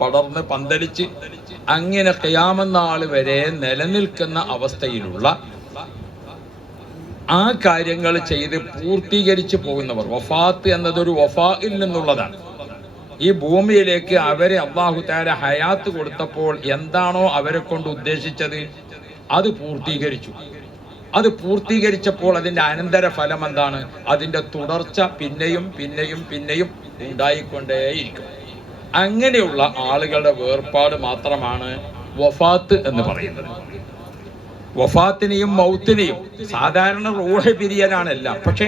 പടർന്ന് പന്തലിച്ച് അങ്ങനെ കയാമെന്നാൾ വരെ നിലനിൽക്കുന്ന അവസ്ഥയിലുള്ള ആ കാര്യങ്ങൾ ചെയ്ത് പൂർത്തീകരിച്ചു പോകുന്നവർ വഫാത്ത് എന്നതൊരു വഫാഇൽ നിന്നുള്ളതാണ് ഈ ഭൂമിയിലേക്ക് അവരെ അള്ളാഹു താര ഹയാത്ത് കൊടുത്തപ്പോൾ എന്താണോ അവരെ കൊണ്ട് ഉദ്ദേശിച്ചത് അത് പൂർത്തീകരിച്ചു അത് പൂർത്തീകരിച്ചപ്പോൾ അതിൻ്റെ അനന്തര ഫലം എന്താണ് അതിൻ്റെ തുടർച്ച പിന്നെയും പിന്നെയും പിന്നെയും ഉണ്ടായിക്കൊണ്ടേയിരിക്കും അങ്ങനെയുള്ള ആളുകളുടെ വേർപാട് മാത്രമാണ് വഫാത്ത് എന്ന് പറയുന്നത് വഫാത്തിനെയും മൗത്തിനെയും സാധാരണ റൂഹ പിരിയലാണ് എല്ലാം പക്ഷെ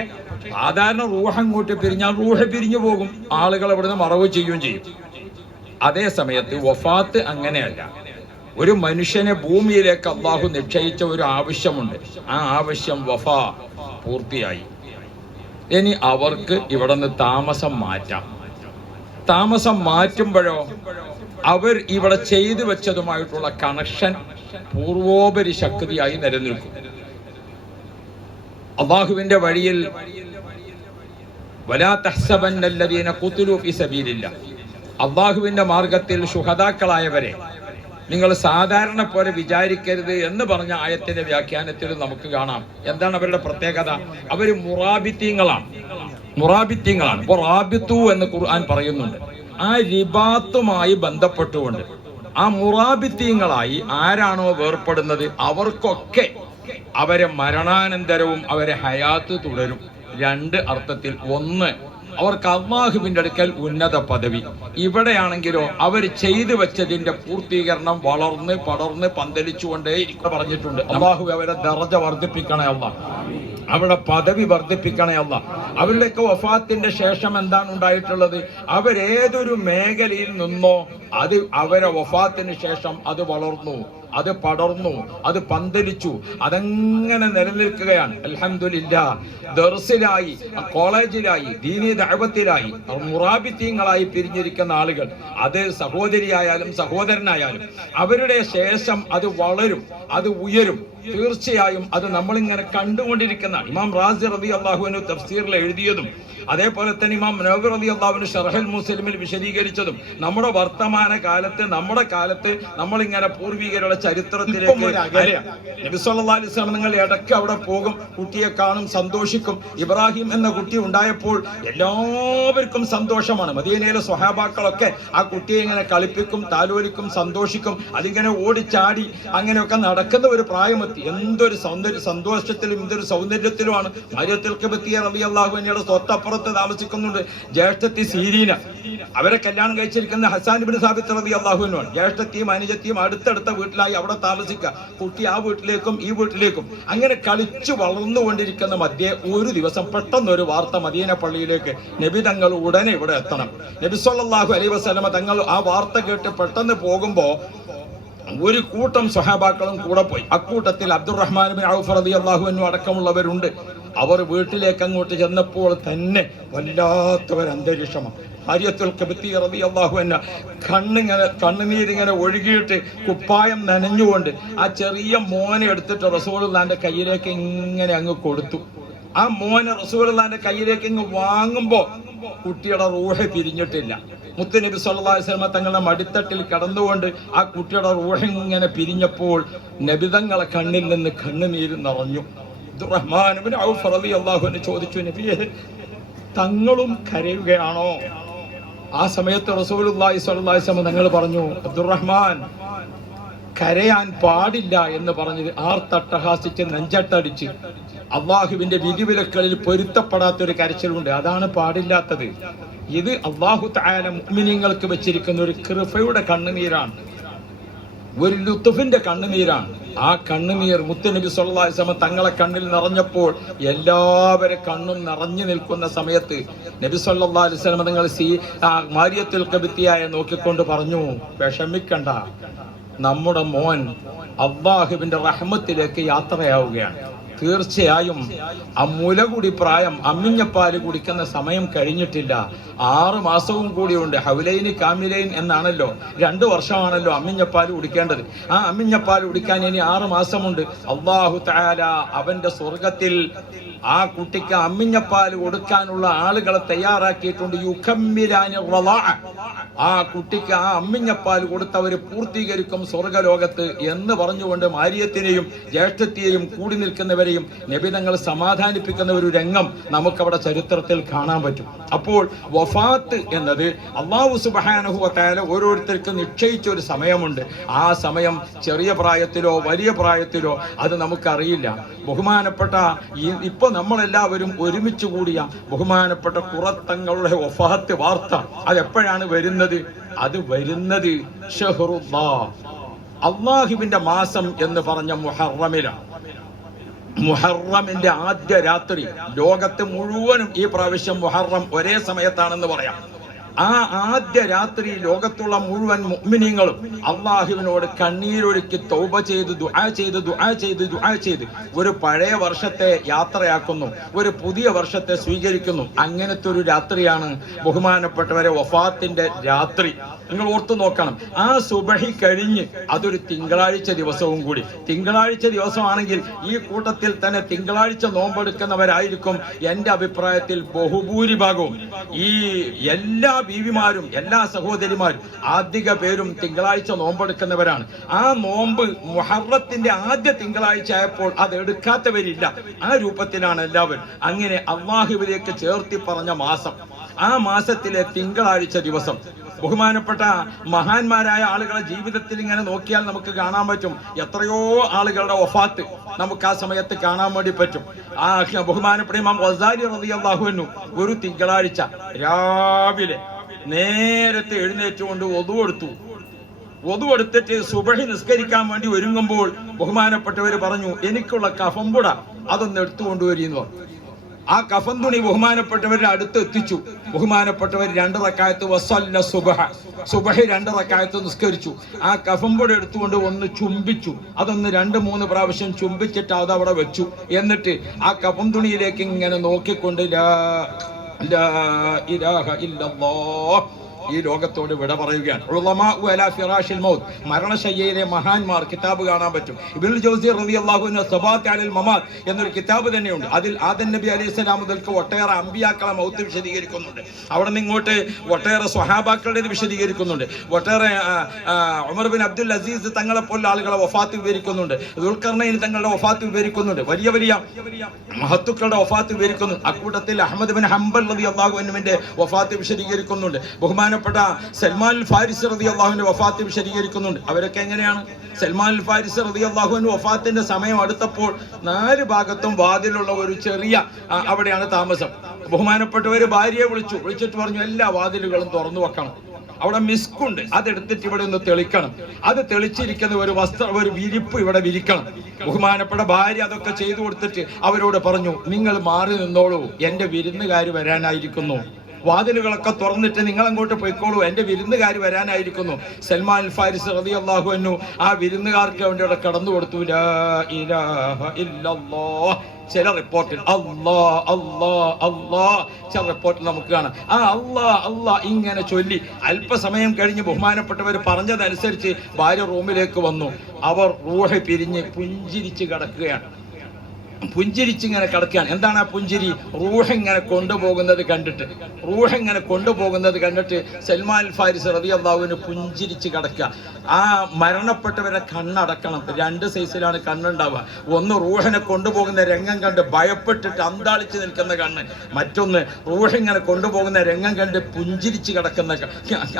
സാധാരണ റൂഹ അങ്ങോട്ട് പിരിഞ്ഞാൽ റൂഹ പിരിഞ്ഞു പോകും ആളുകൾ അവിടുന്ന് മറവ് ചെയ്യുകയും ചെയ്യും അതേ സമയത്ത് വഫാത്ത് അങ്ങനെയല്ല ഒരു മനുഷ്യനെ ഭൂമിയിലേക്ക് അള്ളാഹു നിക്ഷയിച്ച ഒരു ആവശ്യമുണ്ട് ആ ആവശ്യം വഫ പൂർത്തിയായി ഇനി അവർക്ക് ഇവിടെ നിന്ന് താമസം മാറ്റാം താമസം മാറ്റുമ്പോഴോ അവർ ഇവിടെ ചെയ്തു വെച്ചതുമായിട്ടുള്ള കണക്ഷൻ പൂർവോപരി ശക്തിയായി നിലനിൽക്കും അള്ളാഹുവിന്റെ വഴിയിൽ അള്ളാഹുവിന്റെ മാർഗത്തിൽ സുഹതാക്കളായവരെ നിങ്ങൾ സാധാരണ പോലെ വിചാരിക്കരുത് എന്ന് പറഞ്ഞ ആയത്തിന്റെ വ്യാഖ്യാനത്തിൽ നമുക്ക് കാണാം എന്താണ് അവരുടെ പ്രത്യേകത അവർ മുറാബിത്തീങ്ങളാണ് മുറാബിത്യങ്ങളാണ് ഇപ്പൊ റാബിത്തു എന്ന് ഖുർആൻ പറയുന്നുണ്ട് ആ റിബാത്തുമായി ബന്ധപ്പെട്ടുകൊണ്ട് ആ മുറാബിത്യങ്ങളായി ആരാണോ വേർപ്പെടുന്നത് അവർക്കൊക്കെ അവരെ മരണാനന്തരവും അവരെ ഹയാത്ത് തുടരും രണ്ട് അർത്ഥത്തിൽ ഒന്ന് അവർക്ക് അള്ളാഹുവിൻ്റെ അടുക്കൽ ഉന്നത പദവി ഇവിടെയാണെങ്കിലോ അവർ ചെയ്തു വെച്ചതിന്റെ പൂർത്തീകരണം വളർന്ന് പടർന്ന് പന്തലിച്ചുകൊണ്ടേ പറഞ്ഞിട്ടുണ്ട് അള്ളാഹു അവരെ ദർജ വർദ്ധിപ്പിക്കണേ അള്ളാഹ് അവരുടെ പദവി വർദ്ധിപ്പിക്കണേ അല്ല അവരുടെയൊക്കെ വഫാത്തിന്റെ ശേഷം എന്താണ് ഉണ്ടായിട്ടുള്ളത് അവരേതൊരു മേഖലയിൽ നിന്നോ അത് അവരെ വഫാത്തിന് ശേഷം അത് വളർന്നു അത് പടർന്നു അത് പന്തലിച്ചു അതെങ്ങനെ നിലനിൽക്കുകയാണ് അലഹമില്ല ദർസിലായി കോളേജിലായി ദീനി ദൈവത്തിലായി മുറാബിത്തീങ്ങളായി പിരിഞ്ഞിരിക്കുന്ന ആളുകൾ അത് സഹോദരിയായാലും സഹോദരനായാലും അവരുടെ ശേഷം അത് വളരും അത് ഉയരും തീർച്ചയായും അത് നമ്മളിങ്ങനെ കണ്ടുകൊണ്ടിരിക്കുന്ന ഇമാം റാസി റബി അള്ളാഹുവിന് തഫ്സീറിൽ എഴുതിയതും അതേപോലെ തന്നെ ഇമാം നബി അലി അള്ളാഹുവിന് ഷർഹൽ മുസ്ലിമിൽ വിശദീകരിച്ചതും നമ്മുടെ വർത്തമാന കാലത്ത് നമ്മുടെ കാലത്ത് നമ്മളിങ്ങനെ പൂർവികരുടെ ചരിത്രത്തിലേക്ക് നബിസ്വല്ലാസ്ലാം നിങ്ങൾ ഇടയ്ക്ക് അവിടെ പോകും കുട്ടിയെ കാണും സന്തോഷിക്കും ഇബ്രാഹിം എന്ന കുട്ടി ഉണ്ടായപ്പോൾ എല്ലാവർക്കും സന്തോഷമാണ് മദീനയിലെ സ്വഹാബാക്കളൊക്കെ ആ കുട്ടിയെ ഇങ്ങനെ കളിപ്പിക്കും താലോലിക്കും സന്തോഷിക്കും അതിങ്ങനെ ഓടിച്ചാടി അങ്ങനെയൊക്കെ നടക്കുന്ന ഒരു പ്രായമെത്തി എന്തൊരു സൗന്ദര്യ സന്തോഷത്തിലും എന്തൊരു സൗന്ദര്യത്തിലുമാണ് മരിയത്തിൽ റബി അള്ളാഹു സ്വത്തപ്പുറത്ത് താമസിക്കുന്നുണ്ട് ജ്യേഷ്ഠത്തി സീരീന അവരെ കല്യാണം കഴിച്ചിരിക്കുന്ന ഹസാൻ ബിൻ സാബിത്ത് റബി അള്ളാഹുവിനുമാണ് ജ്യേഷ്ഠത്തിയും അനുജത്തിയും അടുത്തടുത്ത വീട്ടിലായി ആയി അവിടെ താമസിക്കുക കുട്ടി ആ വീട്ടിലേക്കും ഈ വീട്ടിലേക്കും അങ്ങനെ കളിച്ചു വളർന്നുകൊണ്ടിരിക്കുന്ന മധ്യേ ഒരു ദിവസം പെട്ടെന്ന് ഒരു വാർത്ത മദീന പള്ളിയിലേക്ക് നബി തങ്ങൾ ഉടനെ ഇവിടെ എത്തണം നബി സല്ലാഹു അലൈ വസ്ലമ തങ്ങൾ ആ വാർത്ത കേട്ട് പെട്ടെന്ന് പോകുമ്പോൾ ഒരു കൂട്ടം സഹാബാക്കളും കൂടെ പോയി അക്കൂട്ടത്തിൽ അബ്ദുറഹ്മാൻ ബിൻ ഔഫ് റബി അള്ളാഹുവിനും അടക്കമുള്ളവരുണ്ട് അവർ വീട്ടിലേക്ക് അങ്ങോട്ട് ചെന്നപ്പോൾ തന്നെ വല്ലാത്തവരന്തരീക്ഷമാണ് ഹരിയത്തുൽ കബത്തി റബി അള്ളാഹു എന്ന കണ്ണിങ്ങനെ കണ്ണുനീരിങ്ങനെ ഒഴുകിയിട്ട് കുപ്പായം നനഞ്ഞുകൊണ്ട് ആ ചെറിയ മോനെ എടുത്തിട്ട് റസൂലുള്ളാന്റെ കയ്യിലേക്ക് ഇങ്ങനെ അങ്ങ് കൊടുത്തു ആ മോനെ റസൂലുള്ളാന്റെ കയ്യിലേക്ക് ഇങ്ങ് വാങ്ങുമ്പോൾ കുട്ടിയുടെ റൂഹ പിരിഞ്ഞിട്ടില്ല മുത്തുനബി സല്ലല്ലാഹു അലൈഹി തങ്ങളുടെ മടിത്തട്ടിൽ കടന്നുകൊണ്ട് ആ കുട്ടിയുടെ റൂഹ ഇങ്ങനെ പിരിഞ്ഞപ്പോൾ നബിതങ്ങളെ കണ്ണിൽ നിന്ന് കണ്ണുനീര് നിറഞ്ഞു റഹ്മാൻ ഔഫ് റളിയല്ലാഹു ചോദിച്ചു നബിയെ തങ്ങളും കരയുകയാണോ ആ സമയത്ത് റസൂലുല്ലാഹി സ്വല്ലല്ലാഹി അലൈഹി വസല്ലം തങ്ങൾ പറഞ്ഞു അബ്ദുറഹ്മാൻ കരയാൻ പാടില്ല എന്ന് തട്ടഹാസിച്ച് ആർത്തട്ടഹാസിച്ച് നെഞ്ചട്ടടിച്ച് അള്ളാഹുവിന്റെ വിധിവിലക്കളിൽ പൊരുത്തപ്പെടാത്ത ഒരു കരച്ചിലുണ്ട് അതാണ് പാടില്ലാത്തത് ഇത് അള്ളാഹു തആല മുഅ്മിനീങ്ങൾക്ക് വെച്ചിരിക്കുന്ന ഒരു കൃപയുടെ കണ്ണുനീരാണ് ഒരു ലുത്തുഫിന്റെ കണ്ണുനീരാണ് ആ കണ്ണുനീർ മുത്തുനബി സല്ലാസ്ലമ തങ്ങളെ കണ്ണിൽ നിറഞ്ഞപ്പോൾ എല്ലാവരും കണ്ണും നിറഞ്ഞു നിൽക്കുന്ന സമയത്ത് നബി സല്ലാ അലുസ്ലമ നിങ്ങൾ സി ആ മാര്യത്തിൽ കബിത്തിയായ നോക്കിക്കൊണ്ട് പറഞ്ഞു വിഷമിക്കണ്ട നമ്മുടെ മോൻ അള്ളാഹുവിന്റെ റഹ്മത്തിലേക്ക് യാത്രയാവുകയാണ് തീർച്ചയായും ആ മുലകുടി പ്രായം അമ്മിഞ്ഞപ്പാല് കുടിക്കുന്ന സമയം കഴിഞ്ഞിട്ടില്ല ആറ് മാസവും കൂടിയുണ്ട് ഹവിലൈനി കാമിലൈൻ എന്നാണല്ലോ രണ്ട് വർഷമാണല്ലോ അമ്മിഞ്ഞപ്പാൽ കുടിക്കേണ്ടത് ആ അമ്മിഞ്ഞപ്പാൽ കുടിക്കാൻ ഇനി ആറ് മാസമുണ്ട് അള്ളാഹു താര അവന്റെ സ്വർഗത്തിൽ ആ കുട്ടിക്ക് അമ്മിഞ്ഞപ്പാൽ കൊടുക്കാനുള്ള ആളുകളെ തയ്യാറാക്കിയിട്ടുണ്ട് യുഖമ്മിലാനി ആ കുട്ടിക്ക് ആ അമ്മിഞ്ഞപ്പാൽ കൊടുത്തവർ പൂർത്തീകരിക്കും സ്വർഗലോകത്ത് എന്ന് പറഞ്ഞുകൊണ്ട് മാര്യത്തിനെയും ജ്യേഷ്ഠത്തെയും കൂടി നിൽക്കുന്നവരെ ഓരോരുത്തരെയും നബിതങ്ങൾ സമാധാനിപ്പിക്കുന്ന ഒരു രംഗം നമുക്കവിടെ ചരിത്രത്തിൽ കാണാൻ പറ്റും അപ്പോൾ വഫാത്ത് എന്നത് അള്ളാഹു സുബാനുഹുവത്തായ ഓരോരുത്തർക്കും നിശ്ചയിച്ച ഒരു സമയമുണ്ട് ആ സമയം ചെറിയ പ്രായത്തിലോ വലിയ പ്രായത്തിലോ അത് നമുക്കറിയില്ല ബഹുമാനപ്പെട്ട ഈ ഇപ്പോൾ നമ്മളെല്ലാവരും ഒരുമിച്ച് കൂടിയ ബഹുമാനപ്പെട്ട കുറത്തങ്ങളുടെ വഫാത്ത് വാർത്ത അതെപ്പോഴാണ് വരുന്നത് അത് വരുന്നത് ഷെഹറുല്ലാ അള്ളാഹുവിന്റെ മാസം എന്ന് പറഞ്ഞ മുഹറമിലാണ് മുഹറമിന്റെ ആദ്യ രാത്രി ലോകത്ത് മുഴുവനും ഈ പ്രാവശ്യം മുഹറം ഒരേ സമയത്താണെന്ന് പറയാം ആ ആദ്യ രാത്രി ലോകത്തുള്ള മുഴുവൻ മുഅ്മിനീങ്ങളും അള്ളാഹുവിനോട് കണ്ണീരൊഴുക്കി തൗബ ചെയ്ത് ദുആ ചെയ്ത് ദുആ ചെയ്ത് ദുആ ചെയ്ത് ഒരു പഴയ വർഷത്തെ യാത്രയാക്കുന്നു ഒരു പുതിയ വർഷത്തെ സ്വീകരിക്കുന്നു അങ്ങനത്തെ ഒരു രാത്രിയാണ് ബഹുമാനപ്പെട്ടവരെ വഫാത്തിന്റെ രാത്രി നിങ്ങൾ ഓർത്തു നോക്കണം ആ സുബഹി കഴിഞ്ഞ് അതൊരു തിങ്കളാഴ്ച ദിവസവും കൂടി തിങ്കളാഴ്ച ദിവസമാണെങ്കിൽ ഈ കൂട്ടത്തിൽ തന്നെ തിങ്കളാഴ്ച നോമ്പെടുക്കുന്നവരായിരിക്കും എൻ്റെ അഭിപ്രായത്തിൽ ബഹുഭൂരിഭാഗവും ഈ എല്ലാ ബീവിമാരും എല്ലാ സഹോദരിമാരും ആദ്യ പേരും തിങ്കളാഴ്ച നോമ്പെടുക്കുന്നവരാണ് ആ നോമ്പ് മുഹറത്തിന്റെ ആദ്യ തിങ്കളാഴ്ച ആയപ്പോൾ അത് എടുക്കാത്തവരില്ല ആ രൂപത്തിലാണ് എല്ലാവരും അങ്ങനെ അള്ളാഹുവിലേക്ക് ചേർത്തി പറഞ്ഞ മാസം ആ മാസത്തിലെ തിങ്കളാഴ്ച ദിവസം ബഹുമാനപ്പെട്ട മഹാന്മാരായ ആളുകളെ ജീവിതത്തിൽ ഇങ്ങനെ നോക്കിയാൽ നമുക്ക് കാണാൻ പറ്റും എത്രയോ ആളുകളുടെ ഒഫാത്ത് നമുക്ക് ആ സമയത്ത് കാണാൻ വേണ്ടി പറ്റും ആ ബഹുമാനപ്പെട്ട ഇമാം വസാരി റതിയാഹുവിനു ഒരു തിങ്കളാഴ്ച രാവിലെ നേരത്തെ എഴുന്നേറ്റുകൊണ്ട് ഒതുവെടുത്തു ഒതുവെടുത്തിട്ട് സുബഹി നിസ്കരിക്കാൻ വേണ്ടി ഒരുങ്ങുമ്പോൾ ബഹുമാനപ്പെട്ടവർ പറഞ്ഞു എനിക്കുള്ള കഫംപുട അതൊന്ന് എടുത്തുകൊണ്ടുവരിയെന്ന് പറഞ്ഞു ആ കഫൻ തുണി ബഹുമാനപ്പെട്ടവരുടെ അടുത്ത് എത്തിച്ചു ബഹുമാനപ്പെട്ടവർ രണ്ട് റക്കായത്ത് വസല്ല സുബഹ സുബഹ രണ്ട് റക്കായത്ത് നിസ്കരിച്ചു ആ കഫമ്പൊടി എടുത്തുകൊണ്ട് ഒന്ന് ചുംബിച്ചു അതൊന്ന് രണ്ട് മൂന്ന് പ്രാവശ്യം ചുംബിച്ചിട്ട് അത് അവിടെ വെച്ചു എന്നിട്ട് ആ കഫം തുണിയിലേക്ക് ഇങ്ങനെ നോക്കിക്കൊണ്ട് لا إله إلا الله ഈ ലോകത്തോട് വിട പറയുകയാണ് മരണശയ്യയിലെ മഹാന്മാർ കിതാബ് കാണാൻ പറ്റും ഇബിൻ ജോസി റബി അള്ളാഹു മമാദ് എന്നൊരു കിതാബ് തന്നെയുണ്ട് അതിൽ ആദൻ നബി അലൈഹി സ്വലാം മുതൽക്ക് ഒട്ടേറെ അമ്പിയാക്കളെ മൗത്ത് വിശദീകരിക്കുന്നുണ്ട് അവിടെ നിന്ന് ഇങ്ങോട്ട് ഒട്ടേറെ സ്വഹാബാക്കളുടെ വിശദീകരിക്കുന്നുണ്ട് ഒട്ടേറെ ഉമർ ബിൻ അബ്ദുൽ അസീസ് തങ്ങളെ പോലെ ആളുകളെ വഫാത്ത് വിവരിക്കുന്നുണ്ട് ദുൽഖർണയിൽ തങ്ങളുടെ വഫാത്ത് വിവരിക്കുന്നുണ്ട് വലിയ വലിയ മഹത്തുക്കളുടെ വഫാത്ത് വിവരിക്കുന്നുണ്ട് അക്കൂട്ടത്തിൽ അഹമ്മദ് ബിൻ ഹംബൽ റബി അള്ളാഹു വഫാത്ത് വിശദീകരിക്കുന്നുണ്ട് ബഹുമാന ബഹുമാനപ്പെട്ട സൽമാൻ ഫാരിസ് റതി അള്ളാഹുവിന്റെ വഫാത്ത് വിശദീകരിക്കുന്നുണ്ട് അവരൊക്കെ എങ്ങനെയാണ് സൽമാൻ ഫാരിസ് റതി അള്ളാഹുവിന്റെ വഫാത്തിന്റെ സമയം അടുത്തപ്പോൾ നാല് ഭാഗത്തും വാതിലുള്ള ഒരു ചെറിയ അവിടെയാണ് താമസം ബഹുമാനപ്പെട്ടവര് ഭാര്യയെ വിളിച്ചു വിളിച്ചിട്ട് പറഞ്ഞു എല്ലാ വാതിലുകളും തുറന്നു വെക്കണം അവിടെ മിസ്കുണ്ട് അതെടുത്തിട്ട് ഇവിടെ ഒന്ന് തെളിക്കണം അത് തെളിച്ചിരിക്കുന്ന ഒരു വസ്ത്ര ഒരു വിരിപ്പ് ഇവിടെ വിരിക്കണം ബഹുമാനപ്പെട്ട ഭാര്യ അതൊക്കെ ചെയ്തു കൊടുത്തിട്ട് അവരോട് പറഞ്ഞു നിങ്ങൾ മാറി നിന്നോളൂ എൻ്റെ വിരുന്നുകാർ വരാനായിരിക്കുന്നു വാതിലുകളൊക്കെ തുറന്നിട്ട് നിങ്ങൾ അങ്ങോട്ട് പോയിക്കോളൂ എൻ്റെ വിരുന്നുകാർ വരാനായിരിക്കുന്നു സൽമാൻ ഫാരിസ് റതി അള്ളാഹു എന്നു ആ വിരുന്നുകാർക്ക് അവൻ്റെ അവിടെ കടന്നു കൊടുത്തു ചില റിപ്പോർട്ടിൽ അള്ളാ അള്ളാ അള്ളാ ചില റിപ്പോർട്ടിൽ നമുക്ക് കാണാം ആ അള്ളാ അള്ളാ ഇങ്ങനെ ചൊല്ലി അല്പസമയം കഴിഞ്ഞ് ബഹുമാനപ്പെട്ടവർ പറഞ്ഞതനുസരിച്ച് ഭാര്യ റൂമിലേക്ക് വന്നു അവർ റൂഹ പിരിഞ്ഞ് പുഞ്ചിരിച്ച് കിടക്കുകയാണ് പുഞ്ചിരിച്ചിങ്ങനെ കിടക്കുകയാണ് എന്താണ് ആ പുഞ്ചിരി റൂഹ് ഇങ്ങനെ കൊണ്ടുപോകുന്നത് കണ്ടിട്ട് റൂഹ് ഇങ്ങനെ കൊണ്ടുപോകുന്നത് കണ്ടിട്ട് സൽമാൻ ഫാരിസ് റബി അള്ളാഹുവിന് പുഞ്ചിരിച്ച് കിടക്കുക ആ മരണപ്പെട്ടവരെ കണ്ണടക്കണം രണ്ട് സൈസിലാണ് കണ്ണുണ്ടാവുക ഒന്ന് റൂഹനെ കൊണ്ടുപോകുന്ന രംഗം കണ്ട് ഭയപ്പെട്ടിട്ട് അന്താളിച്ച് നിൽക്കുന്ന കണ്ണ് മറ്റൊന്ന് റൂഹിങ്ങനെ കൊണ്ടുപോകുന്ന രംഗം കണ്ട് പുഞ്ചിരിച്ച് കിടക്കുന്ന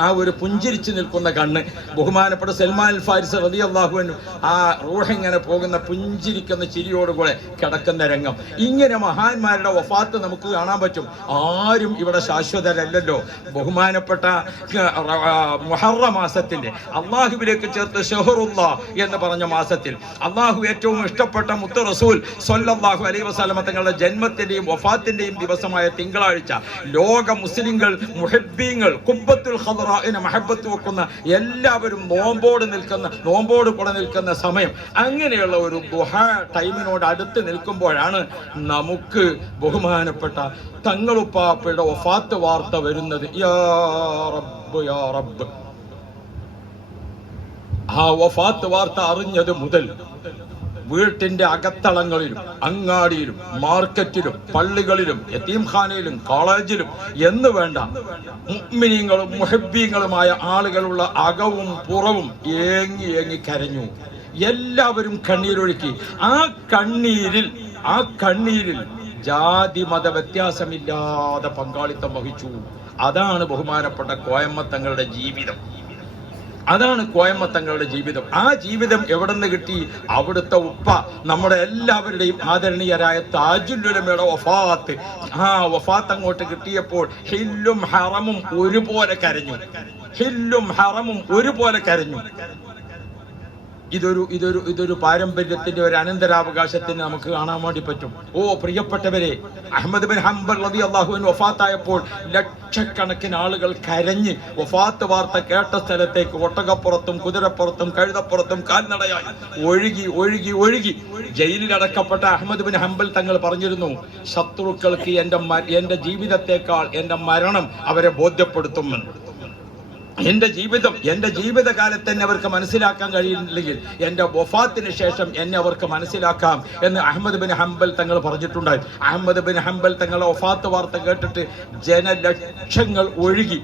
ആ ഒരു പുഞ്ചിരിച്ച് നിൽക്കുന്ന കണ്ണ് ബഹുമാനപ്പെട്ട സൽമാൻ അൽ ഫാരിസ് റബി അള്ളാഹുവിനും ആ റൂഹിങ്ങനെ പോകുന്ന പുഞ്ചിരിക്കുന്ന ചിരിയോടുകൂടെ കിടക്കുന്ന രംഗം ഇങ്ങനെ മഹാന്മാരുടെ വഫാത്ത് നമുക്ക് കാണാൻ പറ്റും ആരും ഇവിടെ ശാശ്വതരല്ലല്ലോ ബഹുമാനപ്പെട്ട മുഹറ മാസത്തിന്റെ അള്ളാഹു അള്ളാഹുവിലേക്ക് ചേർത്ത് എന്ന് പറഞ്ഞ മാസത്തിൽ അള്ളാഹു ഏറ്റവും ഇഷ്ടപ്പെട്ട മുത്ത റസൂൽ സൊല്ലാഹു അലൈ വസ്ലമ തങ്ങളുടെ ജന്മത്തിന്റെയും വഫാത്തിന്റെയും ദിവസമായ തിങ്കളാഴ്ച ലോക മുസ്ലിങ്ങൾ മുഹബീങ്ങൾ കുബത്തുൽ ഹദറിന് മഹബത്ത് വെക്കുന്ന എല്ലാവരും നോമ്പോട് നിൽക്കുന്ന നോമ്പോട് കൂടെ നിൽക്കുന്ന സമയം അങ്ങനെയുള്ള ഒരു ഗുഹ ടൈമിനോട് അടുത്ത് നിൽക്കുമ്പോഴാണ് നമുക്ക് ബഹുമാനപ്പെട്ട തങ്ങളുപ്പാപ്പയുടെ വഫാത്ത് വാർത്ത വരുന്നത് യാ റബ്ബ് യാ റബ്ബ് ആ വഫാത്ത് വാർത്ത അറിഞ്ഞത് മുതൽ വീട്ടിന്റെ അകത്തളങ്ങളിലും അങ്ങാടിയിലും മാർക്കറ്റിലും പള്ളികളിലും യത്തീംഖാനയിലും കോളേജിലും എന്ന് വേണ്ട മുഗ്മിനീങ്ങളും മുഹബീങ്ങളുമായ ആളുകളുള്ള അകവും പുറവും ഏങ്ങി ഏങ്ങി കരഞ്ഞു എല്ലാവരും കണ്ണീരൊഴുക്കി ആ കണ്ണീരിൽ ആ കണ്ണീരിൽ ജാതി മത വ്യത്യാസമില്ലാതെ പങ്കാളിത്തം വഹിച്ചു അതാണ് ബഹുമാനപ്പെട്ട കോയമ്മത്തങ്ങളുടെ ജീവിതം അതാണ് കോയമ്മത്തങ്ങളുടെ ജീവിതം ആ ജീവിതം എവിടെ നിന്ന് കിട്ടി അവിടുത്തെ ഉപ്പ നമ്മുടെ എല്ലാവരുടെയും ആദരണീയരായ താജുല്ലുലമയുടെ വഫാത്ത് ആ വഫാത്ത് അങ്ങോട്ട് കിട്ടിയപ്പോൾ ഹില്ലും ഹറമും ഒരുപോലെ കരഞ്ഞു ഹില്ലും ഹറമും ഒരുപോലെ കരഞ്ഞു ഇതൊരു ഇതൊരു ഇതൊരു പാരമ്പര്യത്തിന്റെ ഒരു അനന്തരാവകാശത്തിന് നമുക്ക് കാണാൻ വേണ്ടി പറ്റും ഓ പ്രിയപ്പെട്ടവരെ അഹമ്മദ് ബിൻ ഹംബർ റബി അള്ളാഹുവിൻ വഫാത്തായപ്പോൾ ലക്ഷക്കണക്കിന് ആളുകൾ കരഞ്ഞ് വഫാത്ത് വാർത്ത കേട്ട സ്ഥലത്തേക്ക് ഒട്ടകപ്പുറത്തും കുതിരപ്പുറത്തും കഴുതപ്പുറത്തും കാൽനടയായി ഒഴുകി ഒഴുകി ഒഴുകി ജയിലിൽ അടക്കപ്പെട്ട അഹമ്മദ് ബിൻ ഹംബൽ തങ്ങൾ പറഞ്ഞിരുന്നു ശത്രുക്കൾക്ക് എൻ്റെ എൻ്റെ ജീവിതത്തെക്കാൾ എൻ്റെ മരണം അവരെ ബോധ്യപ്പെടുത്തുമെന്ന് എന്റെ ജീവിതം എന്റെ ജീവിതകാലത്ത് തന്നെ അവർക്ക് മനസ്സിലാക്കാൻ കഴിയുന്നില്ലെങ്കിൽ എന്റെ വഫാത്തിന് ശേഷം എന്നെ അവർക്ക് മനസ്സിലാക്കാം എന്ന് അഹമ്മദ് ബിൻ ഹംബൽ തങ്ങൾ പറഞ്ഞിട്ടുണ്ട് അഹമ്മദ് ബിൻ ഹംബൽ തങ്ങളെ വഫാത്ത് വാർത്ത കേട്ടിട്ട് ജനലക്ഷങ്ങൾ ഒഴുകി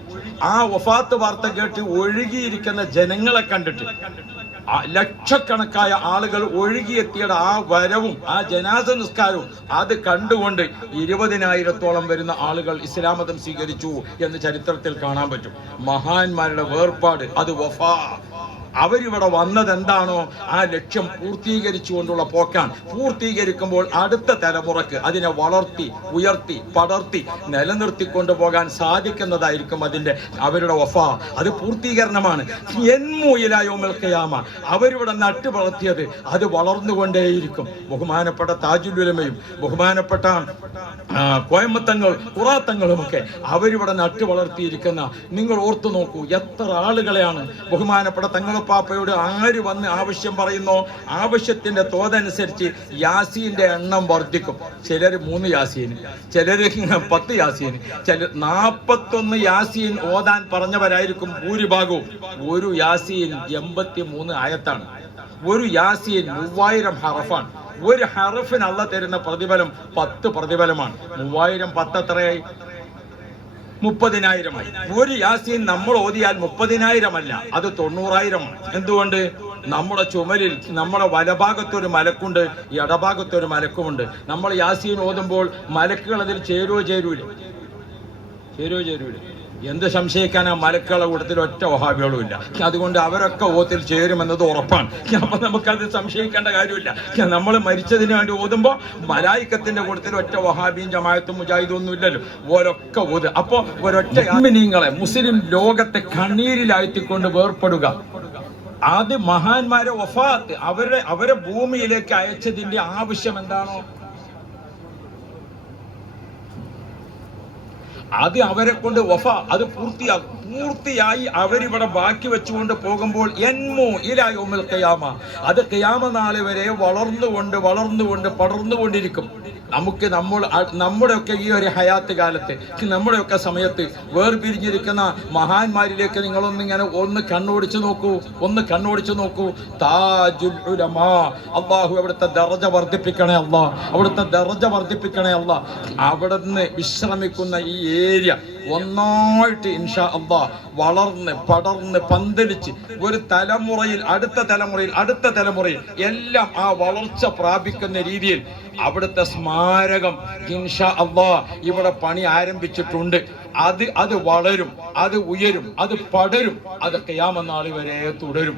ആ വഫാത്ത് വാർത്ത കേട്ട് ഒഴുകിയിരിക്കുന്ന ജനങ്ങളെ കണ്ടിട്ട് ലക്ഷക്കണക്കായ ആളുകൾ ഒഴുകിയെത്തിയുടെ ആ വരവും ആ ജനാസ നിസ്കാരവും അത് കണ്ടുകൊണ്ട് ഇരുപതിനായിരത്തോളം വരുന്ന ആളുകൾ ഇസ്ലാമതം സ്വീകരിച്ചു എന്ന് ചരിത്രത്തിൽ കാണാൻ പറ്റും മഹാന്മാരുടെ വേർപാട് അത് വഫാ അവരിവിടെ വന്നത് എന്താണോ ആ ലക്ഷ്യം കൊണ്ടുള്ള പോക്കാണ് പൂർത്തീകരിക്കുമ്പോൾ അടുത്ത തലമുറക്ക് അതിനെ വളർത്തി ഉയർത്തി പടർത്തി നിലനിർത്തിക്കൊണ്ടു പോകാൻ സാധിക്കുന്നതായിരിക്കും അതിൻ്റെ അവരുടെ ഒഫ അത് പൂർത്തീകരണമാണ് എന്മൂയിലായോ അവരിവിടെ നട്ടു വളർത്തിയത് അത് വളർന്നുകൊണ്ടേയിരിക്കും ബഹുമാനപ്പെട്ട താജുലുലമയും ബഹുമാനപ്പെട്ട കോയമ്പത്തങ്ങൾ ഒക്കെ അവരിവിടെ നട്ടു വളർത്തിയിരിക്കുന്ന നിങ്ങൾ ഓർത്തു നോക്കൂ എത്ര ആളുകളെയാണ് ബഹുമാനപ്പെട്ട തങ്ങൾ പാപ്പയോട് ആര് വന്ന് ആവശ്യം പറയുന്നോ ആവശ്യത്തിന്റെ തോതനുസരിച്ച് യാസീന്റെ എണ്ണം വർദ്ധിക്കും ചിലർ മൂന്ന് യാസീൻ ചിലർ പത്ത് യാസീൻ ചില നാപ്പത്തൊന്ന് യാസീൻ ഓതാൻ പറഞ്ഞവരായിരിക്കും ഭൂരിഭാഗവും ഒരു യാസീൻ എൺപത്തി മൂന്ന് ആയത്താണ് ഒരു യാസീൻ മൂവായിരം ഹറഫാണ് ഒരു ഹറഫിന് തരുന്ന പ്രതിഫലം പത്ത് പ്രതിഫലമാണ് മൂവായിരം പത്ത് എത്രയായി മുപ്പതിനായിരമായി ഒരു യാസീൻ നമ്മൾ ഓതിയാൽ മുപ്പതിനായിരമല്ല അത് തൊണ്ണൂറായിരമാണ് എന്തുകൊണ്ട് നമ്മുടെ ചുമലിൽ നമ്മുടെ വലഭാഗത്തൊരു മലക്കുണ്ട് ഇടഭാഗത്തൊരു മലക്കുമുണ്ട് നമ്മൾ യാസീൻ ഓതുമ്പോൾ മലക്കുകൾ അതിൽ ചേരുവോ ചേരൂലേ ചേരുവോ ചേരൂലേ എന്ത് സംശയിക്കാൻ ആ മലക്കള കൂട്ടത്തിൽ ഒറ്റ വഹാബികളും ഇല്ല അതുകൊണ്ട് അവരൊക്കെ ഓത്തിൽ ചേരുമെന്നത് ഉറപ്പാണ് അപ്പൊ നമുക്കത് സംശയിക്കേണ്ട കാര്യമില്ല നമ്മൾ മരിച്ചതിന് വേണ്ടി ഓതുമ്പോ മലായിക്കത്തിന്റെ കൂട്ടത്തിൽ ഒറ്റ വഹാബിയും ജമായത്തും മുജാഹിദും ഒന്നും ഇല്ലല്ലോ ഓരൊക്കെ ഓത് അപ്പോ ഒരൊറ്റ അമ്മിനിങ്ങളെ മുസ്ലിം ലോകത്തെ കണ്ണീരിലായിത്തിക്കൊണ്ട് വേർപ്പെടുക അത് മഹാന്മാരെ വഫാത്ത് അവരുടെ അവരെ ഭൂമിയിലേക്ക് അയച്ചതിന്റെ ആവശ്യം എന്താണോ അത് അവരെ കൊണ്ട് വഫ അത് പൂർത്തിയാകും പൂർത്തിയായി അവരിവിടെ ബാക്കി വെച്ചുകൊണ്ട് പോകുമ്പോൾ എൻമു ഇലായോമിൽ കയാമ അത് കയാമ നാളെ വരെ വളർന്നുകൊണ്ട് വളർന്നുകൊണ്ട് പടർന്നുകൊണ്ടിരിക്കും നമുക്ക് നമ്മൾ നമ്മുടെയൊക്കെ ഈ ഒരു ഹയാത്ത് കാലത്ത് നമ്മുടെയൊക്കെ സമയത്ത് വേർപിരിഞ്ഞിരിക്കുന്ന മഹാന്മാരിലേക്ക് നിങ്ങളൊന്ന് ഇങ്ങനെ ഒന്ന് കണ്ണോടിച്ച് നോക്കൂ ഒന്ന് കണ്ണോടിച്ച് നോക്കൂ താജുൽ ഉലമാ അള്ളാഹു അവിടുത്തെ ദർജ വർദ്ധിപ്പിക്കണേ അള്ളാഹ് അവിടുത്തെ ദർജ വർദ്ധിപ്പിക്കണേ അള്ളാഹ് അവിടെ നിന്ന് വിശ്രമിക്കുന്ന ഈ ഏരിയ ഒന്നായിട്ട് ഇൻഷാ അള്ളാ വളർന്ന് പടർന്ന് പന്തലിച്ച് ഒരു തലമുറയിൽ അടുത്ത തലമുറയിൽ അടുത്ത തലമുറയിൽ എല്ലാം ആ വളർച്ച പ്രാപിക്കുന്ന രീതിയിൽ അവിടുത്തെ സ്മാരകം ഇൻഷാ അള്ളാ ഇവിടെ പണി ആരംഭിച്ചിട്ടുണ്ട് അത് അത് വളരും അത് ഉയരും അത് പടരും അത് കയാമനാൾ വരെ തുടരും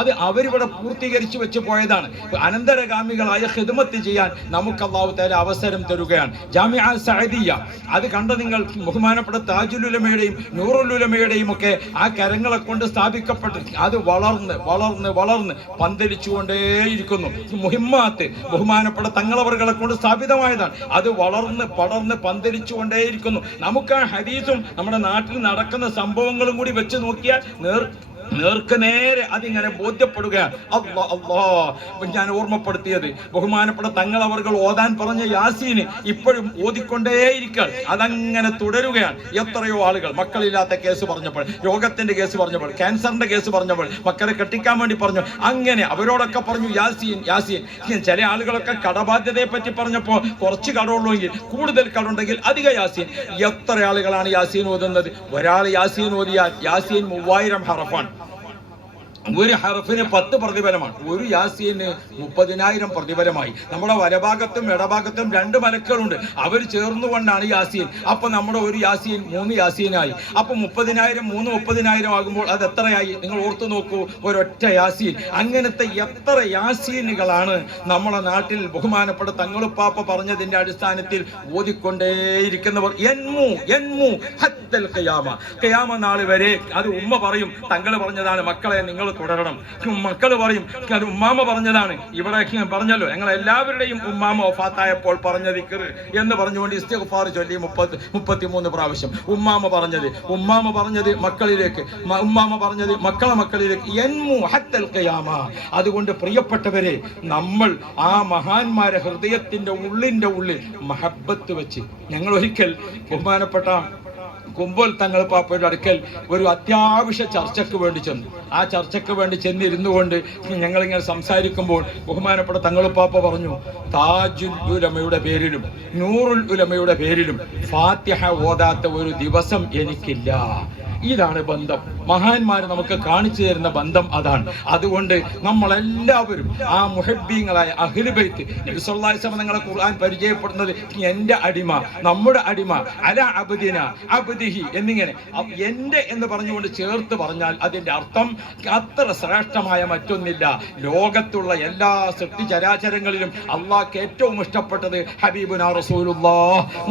അത് അവരിവിടെ പൂർത്തീകരിച്ചു വെച്ച് പോയതാണ് അനന്തരഗാമികളായ ഹിദ്മത്ത് ചെയ്യാൻ നമുക്ക് അള്ളാഹു തല അവസരം തരുകയാണ് ജാമ്യ സഹദിയ അത് കണ്ട നിങ്ങൾ ബഹുമാനപ്പെട്ട താജുലുലമയുടെയും നൂറുലുലമയുടെയും ഒക്കെ ആ കരങ്ങളെ കൊണ്ട് സ്ഥാപിക്കപ്പെട്ട് അത് വളർന്ന് വളർന്ന് വളർന്ന് പന്തലിച്ചുകൊണ്ടേയിരിക്കുന്നു മുഹിമാത്ത് ബഹുമാനപ്പെട്ട തങ്ങളവറുകളെ കൊണ്ട് സ്ഥാപിതമായതാണ് അത് വളർന്ന് പടർന്ന് പന്തലിച്ചുകൊണ്ടേയിരിക്കുന്നു നമുക്ക് ആ ഹരീസും നമ്മുടെ നാട്ടിൽ നടക്കുന്ന സംഭവങ്ങളും കൂടി വെച്ച് നോക്കിയാൽ നേർ നേർക്കുനേരെ അതിങ്ങനെ ബോധ്യപ്പെടുകയാണ് അള്ളാ അള്ളാ ഞാൻ ഓർമ്മപ്പെടുത്തിയത് ബഹുമാനപ്പെട്ട തങ്ങൾ അവർകൾ ഓതാൻ പറഞ്ഞ യാസീന് ഇപ്പോഴും ഓതിക്കൊണ്ടേയിരിക്കുക അതങ്ങനെ തുടരുകയാണ് എത്രയോ ആളുകൾ മക്കളില്ലാത്ത കേസ് പറഞ്ഞപ്പോൾ രോഗത്തിന്റെ കേസ് പറഞ്ഞപ്പോൾ ക്യാൻസറിന്റെ കേസ് പറഞ്ഞപ്പോൾ മക്കളെ കെട്ടിക്കാൻ വേണ്ടി പറഞ്ഞു അങ്ങനെ അവരോടൊക്കെ പറഞ്ഞു യാസീൻ യാസീൻ ചില ആളുകളൊക്കെ കടബാധ്യതയെ പറ്റി പറഞ്ഞപ്പോൾ കുറച്ച് കടമുള്ളൂ കൂടുതൽ കടമുണ്ടെങ്കിൽ അധിക യാസീൻ എത്ര ആളുകളാണ് യാസീൻ ഓതുന്നത് ഒരാൾ യാസീൻ ഓതിയാൽ യാസീൻ മൂവായിരം ഹറഫാണ് ഒരു ഹറഫിന് പത്ത് പ്രതിഫലമാണ് ഒരു യാസീന് മുപ്പതിനായിരം പ്രതിഫലമായി നമ്മുടെ വലഭാഗത്തും ഇടഭാഗത്തും രണ്ട് മലക്കുകളുണ്ട് അവർ ചേർന്നുകൊണ്ടാണ് യാസീൻ അപ്പൊ നമ്മുടെ ഒരു യാസീൻ മൂന്ന് യാസീനായി അപ്പൊ മുപ്പതിനായിരം മൂന്ന് മുപ്പതിനായിരം ആകുമ്പോൾ അത് എത്രയായി നിങ്ങൾ ഓർത്തു നോക്കൂ ഒരൊറ്റ യാസീൻ അങ്ങനത്തെ എത്ര യാസീനുകളാണ് നമ്മുടെ നാട്ടിൽ ബഹുമാനപ്പെട്ട തങ്ങളുപ്പാപ്പ പറഞ്ഞതിന്റെ അടിസ്ഥാനത്തിൽ ഓതിക്കൊണ്ടേയിരിക്കുന്നവർ എൻമു എൻമു ഹത്തൽ കയാമ കയാമ നാൾ വരെ അത് ഉമ്മ പറയും തങ്ങൾ പറഞ്ഞതാണ് മക്കളെ നിങ്ങൾ തുടരണം മക്കൾ പറയും അത് ഉമ്മാമ പറഞ്ഞതാണ് ഇവിടെ ഞാൻ പറഞ്ഞല്ലോ ഞങ്ങൾ എല്ലാവരുടെയും ഉമ്മാമ ഒഫാത്തായപ്പോൾ പറഞ്ഞ ദിക്കറ് എന്ന് പറഞ്ഞുകൊണ്ട് ഇസ്തിഫാർ ചൊല്ലി മുപ്പത്തി മുപ്പത്തി മൂന്ന് പ്രാവശ്യം ഉമ്മാമ പറഞ്ഞത് ഉമ്മാമ പറഞ്ഞത് മക്കളിലേക്ക് ഉമ്മാമ പറഞ്ഞത് മക്കളെ മക്കളിലേക്ക് എൻമു അതുകൊണ്ട് പ്രിയപ്പെട്ടവരെ നമ്മൾ ആ മഹാന്മാരെ ഹൃദയത്തിന്റെ ഉള്ളിന്റെ ഉള്ളിൽ മഹബത്ത് വെച്ച് ഞങ്ങൾ ഒരിക്കൽ ബഹുമാനപ്പെട്ട കുമ്പോൾ തങ്ങൾ പാപ്പയുടെ അടുക്കൽ ഒരു അത്യാവശ്യ ചർച്ചയ്ക്ക് വേണ്ടി ചെന്നു ആ ചർച്ചയ്ക്ക് വേണ്ടി ചെന്നിരുന്നു കൊണ്ട് ഞങ്ങളിങ്ങനെ സംസാരിക്കുമ്പോൾ ബഹുമാനപ്പെട്ട തങ്ങൾ പാപ്പ പറഞ്ഞു താജുൽ ഉലമയുടെ പേരിലും നൂറുൽ ഉലമയുടെ പേരിലും ഫാത്തിഹ ഓതാത്ത ഒരു ദിവസം എനിക്കില്ല ഇതാണ് ബന്ധം മഹാന്മാർ നമുക്ക് കാണിച്ചു തരുന്ന ബന്ധം അതാണ് അതുകൊണ്ട് നമ്മളെല്ലാവരും ആ മുഹബ്ബീങ്ങളായ അഹിലുബൈത്ത് നബിസ്വല്ലാസ്ലം നിങ്ങളെ ഖുർആൻ പരിചയപ്പെടുന്നത് എൻ്റെ അടിമ നമ്മുടെ അടിമ അല അബദിന അബദിഹി എന്നിങ്ങനെ എൻ്റെ എന്ന് പറഞ്ഞുകൊണ്ട് ചേർത്ത് പറഞ്ഞാൽ അതിൻ്റെ അർത്ഥം അത്ര ശ്രേഷ്ഠമായ മറ്റൊന്നില്ല ലോകത്തുള്ള എല്ലാ സൃഷ്ടിചരാചരങ്ങളിലും അള്ളാഹ്ക്ക് ഏറ്റവും ഇഷ്ടപ്പെട്ടത് ഹബീബുന റസൂലുള്ള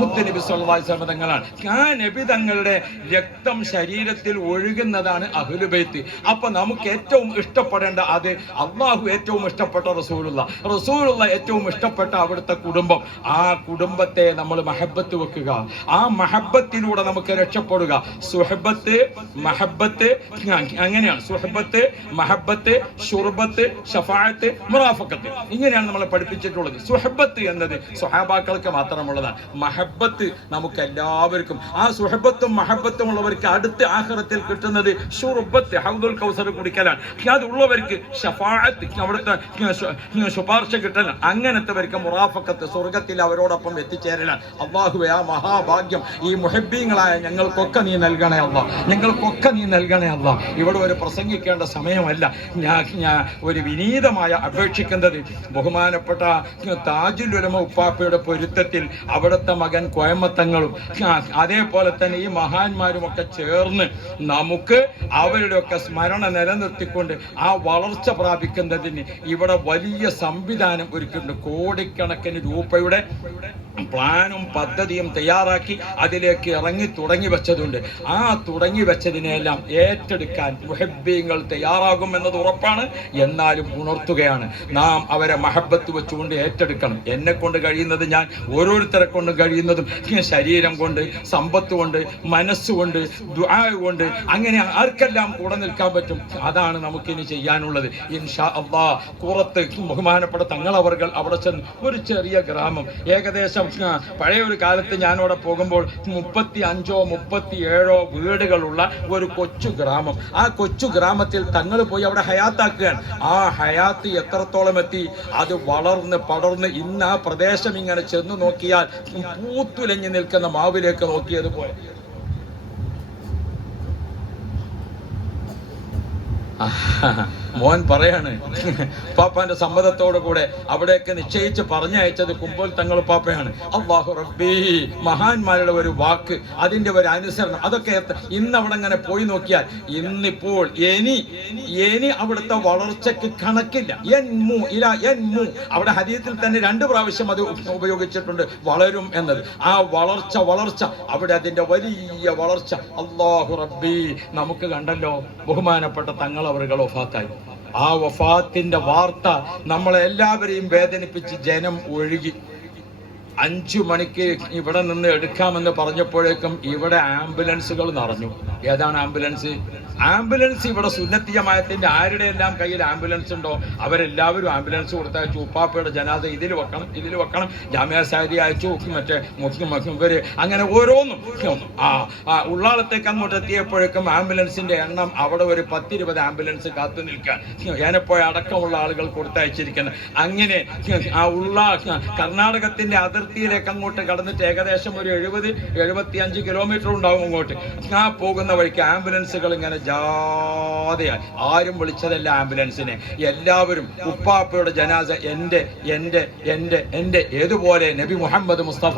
മുത്തനബി സ്വല്ലാ തങ്ങളാണ് ആ നബി തങ്ങളുടെ രക്തം ശരീരം ശരീരത്തിൽ ഒഴുകുന്നതാണ് അഹുലുബൈത്ത് അപ്പൊ നമുക്ക് ഏറ്റവും ഇഷ്ടപ്പെടേണ്ട അത് അള്ളാഹു ഏറ്റവും ഇഷ്ടപ്പെട്ട റസൂലുള്ള റസൂലുള്ള ഏറ്റവും ഇഷ്ടപ്പെട്ട അവിടുത്തെ കുടുംബം ആ കുടുംബത്തെ നമ്മൾ മഹബത്ത് വെക്കുക ആ മഹബത്തിലൂടെ നമുക്ക് രക്ഷപ്പെടുക സുഹബത്ത് മഹബത്ത് അങ്ങനെയാണ് സുഹബത്ത് മഹബത്ത് ഷുർബത്ത് ഷഫായത്ത് മുറാഫക്കത്ത് ഇങ്ങനെയാണ് നമ്മളെ പഠിപ്പിച്ചിട്ടുള്ളത് സുഹബത്ത് എന്നത് സുഹാബാക്കൾക്ക് മാത്രമുള്ളതാണ് മഹബത്ത് നമുക്ക് എല്ലാവർക്കും ആ സുഹബത്തും മഹബത്തും ഉള്ളവർക്ക് അടുത്ത് ആഹ്റത്തിൽ കിട്ടുന്നത് ഷുറുബത്ത് ഹൗദുൽ കൗസർ കുടിക്കലാണ് അതുള്ളവർക്ക് ഷഫാഅത്ത് അവിടുത്തെ ശുപാർശ കിട്ടലാണ് അങ്ങനത്തെവർക്ക് മുറാഫക്കത്ത് സ്വർഗത്തിൽ അവരോടൊപ്പം എത്തിച്ചേരലാണ് അള്ളാഹുവെ ആ മഹാഭാഗ്യം ഈ മുഹബ്ബീങ്ങളായ ഞങ്ങൾക്കൊക്കെ നീ നൽകണേ അല്ല ഞങ്ങൾക്കൊക്കെ നീ നൽകണേ അല്ല ഇവിടെ ഒരു പ്രസംഗിക്കേണ്ട സമയമല്ല ഞാൻ ഞാൻ ഒരു വിനീതമായ അപേക്ഷിക്കുന്നത് ബഹുമാനപ്പെട്ട താജുലുലമ ഉപ്പാപ്പയുടെ പൊരുത്തത്തിൽ അവിടുത്തെ മകൻ കോയമ്മത്തങ്ങളും അതേപോലെ തന്നെ ഈ മഹാന്മാരും ഒക്കെ ചേർന്ന് തുടർന്ന് നമുക്ക് അവരുടെയൊക്കെ സ്മരണ നിലനിർത്തിക്കൊണ്ട് ആ വളർച്ച പ്രാപിക്കുന്നതിന് ഇവിടെ വലിയ സംവിധാനം ഒരുക്കുന്നുണ്ട് കോടിക്കണക്കിന് രൂപയുടെ പ്ലാനും പദ്ധതിയും തയ്യാറാക്കി അതിലേക്ക് ഇറങ്ങി തുടങ്ങി വെച്ചതുണ്ട് ആ തുടങ്ങി വെച്ചതിനെല്ലാം ഏറ്റെടുക്കാൻ തയ്യാറാകും എന്നത് ഉറപ്പാണ് എന്നാലും ഉണർത്തുകയാണ് നാം അവരെ മഹബത്ത് വെച്ചുകൊണ്ട് ഏറ്റെടുക്കണം എന്നെ കൊണ്ട് കഴിയുന്നത് ഞാൻ ഓരോരുത്തരെ കൊണ്ടും കഴിയുന്നതും ശരീരം കൊണ്ട് സമ്പത്ത് കൊണ്ട് മനസ്സുകൊണ്ട് ദുആ കൊണ്ട് അങ്ങനെ ആർക്കെല്ലാം കൂടെ നിൽക്കാൻ പറ്റും അതാണ് നമുക്കിനി ചെയ്യാനുള്ളത് ഇൻഷാ അള്ളാ കുറത്ത് ബഹുമാനപ്പെട്ട തങ്ങളവർ അവിടെ ചെന്ന് ഒരു ചെറിയ ഗ്രാമം ഏകദേശം പഴയ ഒരു കാലത്ത് ഞാനവിടെ പോകുമ്പോൾ മുപ്പത്തി അഞ്ചോ മുപ്പത്തി ഏഴോ വീടുകളുള്ള ഒരു കൊച്ചു ഗ്രാമം ആ കൊച്ചു ഗ്രാമത്തിൽ തങ്ങൾ പോയി അവിടെ ഹയാത്താക്കുകയാണ് ആ ഹയാത്ത് എത്രത്തോളം എത്തി അത് വളർന്ന് പടർന്ന് ഇന്ന് ആ പ്രദേശം ഇങ്ങനെ ചെന്ന് നോക്കിയാൽ പൂത്തുലഞ്ഞു നിൽക്കുന്ന മാവിലേക്ക് നോക്കിയതുപോലെ 啊哈哈。മോൻ പറയാണ് പാപ്പാന്റെ സമ്മതത്തോടു കൂടെ അവിടെയൊക്കെ നിശ്ചയിച്ച് പറഞ്ഞയച്ചത് കുമ്പോൾ തങ്ങൾ പാപ്പയാണ് അള്ളാഹു റബ്ബി മഹാന്മാരുടെ ഒരു വാക്ക് അതിന്റെ ഒരു അനുസരണം അതൊക്കെ ഇന്ന് അവിടെ അങ്ങനെ പോയി നോക്കിയാൽ ഇന്നിപ്പോൾ ഇനി ഇനി അവിടുത്തെ വളർച്ചയ്ക്ക് കണക്കില്ല മു ഇല മു അവിടെ ഹരിയത്തിൽ തന്നെ രണ്ട് പ്രാവശ്യം അത് ഉപയോഗിച്ചിട്ടുണ്ട് വളരും എന്നത് ആ വളർച്ച വളർച്ച അവിടെ അതിന്റെ വലിയ വളർച്ച അള്ളാഹു റബ്ബി നമുക്ക് കണ്ടല്ലോ ബഹുമാനപ്പെട്ട തങ്ങൾ അവർ ഒഫാത്തായി ആ വഫാത്തിന്റെ വാർത്ത നമ്മളെല്ലാവരെയും വേദനിപ്പിച്ച് ജനം ഒഴുകി അഞ്ചു മണിക്ക് ഇവിടെ നിന്ന് എടുക്കാമെന്ന് പറഞ്ഞപ്പോഴേക്കും ഇവിടെ ആംബുലൻസുകൾ നിറഞ്ഞു ഏതാണ് ആംബുലൻസ് ആംബുലൻസ് ഇവിടെ സുന്നത്തിയമായത്തിന്റെ ആരുടെ എല്ലാം കയ്യിൽ ആംബുലൻസ് ഉണ്ടോ അവരെല്ലാവരും ആംബുലൻസ് കൊടുത്തയച്ചു ഉപ്പാപ്പയുടെ ജനാഥ ഇതിൽ വെക്കണം ഇതിൽ വെക്കണം ജാമ്യ സാരി അയച്ചു മറ്റേ മുസ്ലിം മസ്ലിം ഇവര് അങ്ങനെ ഓരോന്നും ആ ഉള്ളാളത്തേക്ക് അങ്ങോട്ട് എത്തിയപ്പോഴേക്കും ആംബുലൻസിന്റെ എണ്ണം അവിടെ ഒരു പത്തിരുപത് ആംബുലൻസ് കാത്തു നിൽക്കാൻ അടക്കമുള്ള ആളുകൾ കൊടുത്തയച്ചിരിക്കുന്നത് അങ്ങനെ ആ ഉള്ള കർണാടകത്തിന്റെ അതിർ അതിർത്തിയിലേക്ക് അങ്ങോട്ട് കടന്നിട്ട് ഏകദേശം ഒരു എഴുപത് എഴുപത്തി അഞ്ച് കിലോമീറ്റർ ഉണ്ടാവും അങ്ങോട്ട് ആ പോകുന്ന വഴിക്ക് ആംബുലൻസുകൾ ഇങ്ങനെ ജാതയായി ആരും വിളിച്ചതല്ല ആംബുലൻസിനെ എല്ലാവരും ഉപ്പാപ്പയുടെ ജനാസ എൻ്റെ എൻ്റെ എൻ്റെ എൻ്റെ ഏതുപോലെ നബി മുഹമ്മദ് മുസ്തഫ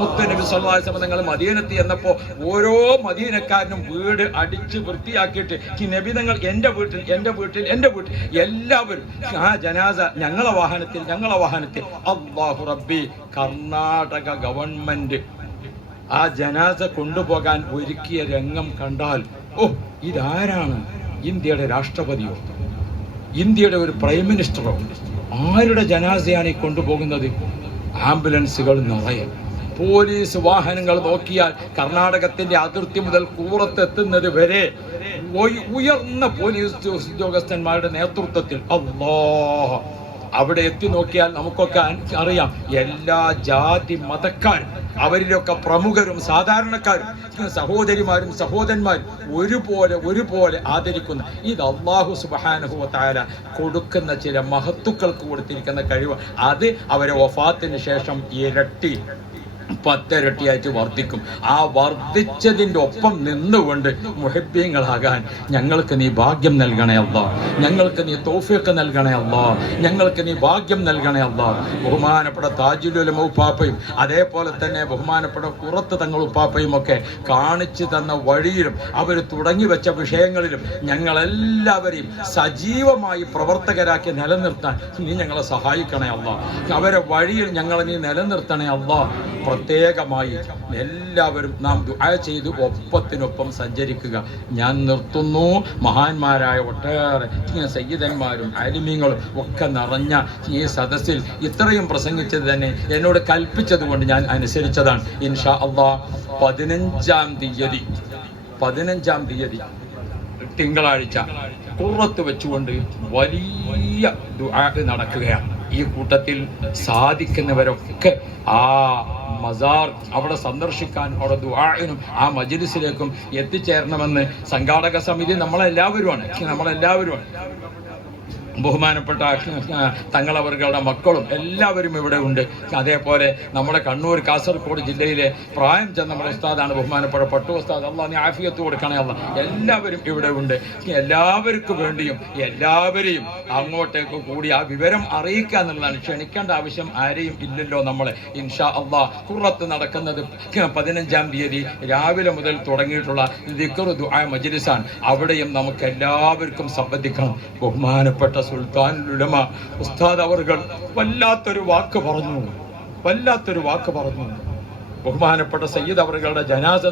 മുത്ത നബി സല്ലാസമ നിങ്ങൾ മദീനത്തി എന്നപ്പോൾ ഓരോ മദീനക്കാരനും വീട് അടിച്ച് വൃത്തിയാക്കിയിട്ട് നബി നിങ്ങൾ എൻ്റെ വീട്ടിൽ എൻ്റെ വീട്ടിൽ എൻ്റെ വീട്ടിൽ എല്ലാവരും ആ ജനാസ ഞങ്ങളെ വാഹനത്തിൽ ഞങ്ങളെ വാഹനത്തിൽ അള്ളാഹു റബ്ബി കർണ കർണാടക ഗവൺമെന്റ് ആ ജനാസ കൊണ്ടുപോകാൻ ഒരുക്കിയ രംഗം കണ്ടാൽ ഓ ഇതാരാണ് ഇന്ത്യയുടെ രാഷ്ട്രപതിയോ ഇന്ത്യയുടെ ഒരു പ്രൈം മിനിസ്റ്ററോ ആരുടെ ജനാസയാണ് ഈ കൊണ്ടുപോകുന്നത് ആംബുലൻസുകൾ നിറയെ പോലീസ് വാഹനങ്ങൾ നോക്കിയാൽ കർണാടകത്തിന്റെ അതിർത്തി മുതൽ കൂറത്തെത്തുന്നത് വരെ ഉയർന്ന പോലീസ് ഉദ്യോഗസ്ഥന്മാരുടെ നേതൃത്വത്തിൽ അള്ളാഹ് അവിടെ എത്തി നോക്കിയാൽ നമുക്കൊക്കെ അറിയാം എല്ലാ ജാതി മതക്കാരും അവരിലൊക്കെ പ്രമുഖരും സാധാരണക്കാരും സഹോദരിമാരും സഹോദരന്മാരും ഒരുപോലെ ഒരുപോലെ ആദരിക്കുന്ന ഇത് അള്ളാഹു സുബാനുഭവത്തായ കൊടുക്കുന്ന ചില മഹത്തുക്കൾക്ക് കൊടുത്തിരിക്കുന്ന കഴിവ് അത് അവരെ വഫാത്തിന് ശേഷം ഇരട്ടി പത്തരട്ടിയായിട്ട് വർദ്ധിക്കും ആ വർദ്ധിച്ചതിൻ്റെ ഒപ്പം നിന്നുകൊണ്ട് മുഹബ്യങ്ങളാകാൻ ഞങ്ങൾക്ക് നീ ഭാഗ്യം നൽകണേ അല്ല ഞങ്ങൾക്ക് നീ തോഫിയൊക്കെ നൽകണേ അല്ല ഞങ്ങൾക്ക് നീ ഭാഗ്യം നൽകണേ അല്ല ബഹുമാനപ്പെട്ട താജുലുലും ഉപ്പാപ്പയും അതേപോലെ തന്നെ ബഹുമാനപ്പെട്ട പുറത്ത് തങ്ങൾ ഉപ്പാപ്പയും ഒക്കെ കാണിച്ചു തന്ന വഴിയിലും അവർ തുടങ്ങി വെച്ച വിഷയങ്ങളിലും ഞങ്ങളെല്ലാവരെയും സജീവമായി പ്രവർത്തകരാക്കി നിലനിർത്താൻ നീ ഞങ്ങളെ സഹായിക്കണേ അല്ല അവരെ വഴിയിൽ ഞങ്ങളെ നീ നിലനിർത്തണേ അല്ല പ്രത്യേകമായി എല്ലാവരും നാം ദുആ ചെയ്ത് ഒപ്പത്തിനൊപ്പം സഞ്ചരിക്കുക ഞാൻ നിർത്തുന്നു മഹാന്മാരായ ഒട്ടേറെ ഇങ്ങനെ സയ്യിദന്മാരും അലിമീങ്ങളും ഒക്കെ നിറഞ്ഞ ഈ സദസ്സിൽ ഇത്രയും പ്രസംഗിച്ചത് തന്നെ എന്നോട് കൽപ്പിച്ചത് കൊണ്ട് ഞാൻ അനുസരിച്ചതാണ് ഇൻഷാ അള്ളാ പതിനഞ്ചാം തീയതി പതിനഞ്ചാം തീയതി തിങ്കളാഴ്ച കുറത്ത് വെച്ചുകൊണ്ട് വലിയ ദുആ നടക്കുകയാണ് ഈ കൂട്ടത്തിൽ സാധിക്കുന്നവരൊക്കെ ആ മസാർ അവിടെ സന്ദർശിക്കാൻ അവിടെ ദുആനും ആ മജിലിസിലേക്കും എത്തിച്ചേരണമെന്ന് സംഘാടക സമിതി നമ്മളെല്ലാവരുമാണ് നമ്മളെല്ലാവരുമാണ് ബഹുമാനപ്പെട്ട തങ്ങളവറുകളുടെ മക്കളും എല്ലാവരും ഇവിടെ ഉണ്ട് അതേപോലെ നമ്മുടെ കണ്ണൂർ കാസർഗോഡ് ജില്ലയിലെ പ്രായം ചെന്ന നമ്മുടെ ഉസ്താദാണ് ബഹുമാനപ്പെട്ട പട്ടു ഉസ്താദ് അല്ല നീ ആഫിയത്ത് കൊടുക്കണേ അല്ല എല്ലാവരും ഇവിടെ ഉണ്ട് എല്ലാവർക്കും വേണ്ടിയും എല്ലാവരെയും അങ്ങോട്ടേക്ക് കൂടി ആ വിവരം അറിയിക്കുക എന്നുള്ളതാണ് ക്ഷണിക്കേണ്ട ആവശ്യം ആരെയും ഇല്ലല്ലോ നമ്മളെ ഇൻഷാ അള്ളാ കുറത്ത് നടക്കുന്നത് പതിനഞ്ചാം തീയതി രാവിലെ മുതൽ തുടങ്ങിയിട്ടുള്ള ദിക്കറു ദുആ മജ്ലിസാണ് അവിടെയും നമുക്ക് എല്ലാവർക്കും സംബന്ധിക്കണം ബഹുമാനപ്പെട്ട സുൽത്താൻ ഉലമ ഉസ്താദ് അവർകൾ വല്ലാത്തൊരു വാക്ക് പറഞ്ഞു വല്ലാത്തൊരു വാക്ക് പറഞ്ഞു ബഹുമാനപ്പെട്ട സയ്യിദ് അവറുകളുടെ ജനാസ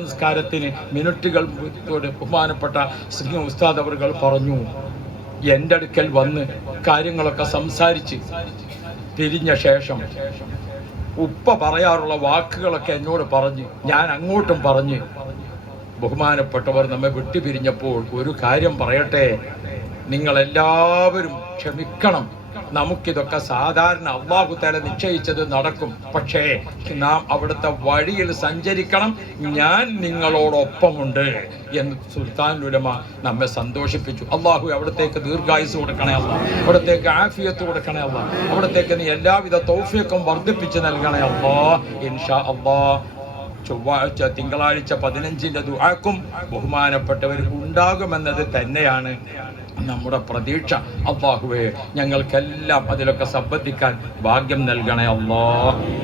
മിനിറ്റുകൾ ബഹുമാനപ്പെട്ട സിംഗ് ഉസ്താദ് അവറുകൾ പറഞ്ഞു എൻ്റെ അടുക്കൽ വന്ന് കാര്യങ്ങളൊക്കെ സംസാരിച്ച് തിരിഞ്ഞ ശേഷം ഉപ്പ പറയാറുള്ള വാക്കുകളൊക്കെ എന്നോട് പറഞ്ഞ് ഞാൻ അങ്ങോട്ടും പറഞ്ഞ് ബഹുമാനപ്പെട്ടവർ നമ്മെ വിട്ടുപിരിഞ്ഞപ്പോൾ ഒരു കാര്യം പറയട്ടെ നിങ്ങളെല്ലാവരും ക്ഷമിക്കണം നമുക്കിതൊക്കെ സാധാരണ അള്ളാഹുത്താല നിശ്ചയിച്ചത് നടക്കും പക്ഷേ നാം അവിടുത്തെ വഴിയിൽ സഞ്ചരിക്കണം ഞാൻ നിങ്ങളോടൊപ്പമുണ്ട് എന്ന് സുൽത്താൻ ഉലമ നമ്മെ സന്തോഷിപ്പിച്ചു അള്ളാഹു അവിടത്തേക്ക് ദീർഘായുസ് കൊടുക്കണേ അല്ല അവിടത്തേക്ക് ആഫിയത്ത് കൊടുക്കണേ അല്ല അവിടത്തേക്ക് നീ എല്ലാവിധ തൗഫിയക്കും വർദ്ധിപ്പിച്ച് നൽകണേ അള്ളാ ഇൻഷാ അള്ളാ ചൊവ്വാഴ്ച തിങ്കളാഴ്ച പതിനഞ്ചിൻ്റെ ദുആക്കും ബഹുമാനപ്പെട്ടവർ ഉണ്ടാകുമെന്നത് തന്നെയാണ് നമ്മുടെ പ്രതീക്ഷ അള്ളാഹുവേ ഞങ്ങൾക്കെല്ലാം അതിലൊക്കെ സംബന്ധിക്കാൻ ഭാഗ്യം നൽകണേ അള്ളാഹ്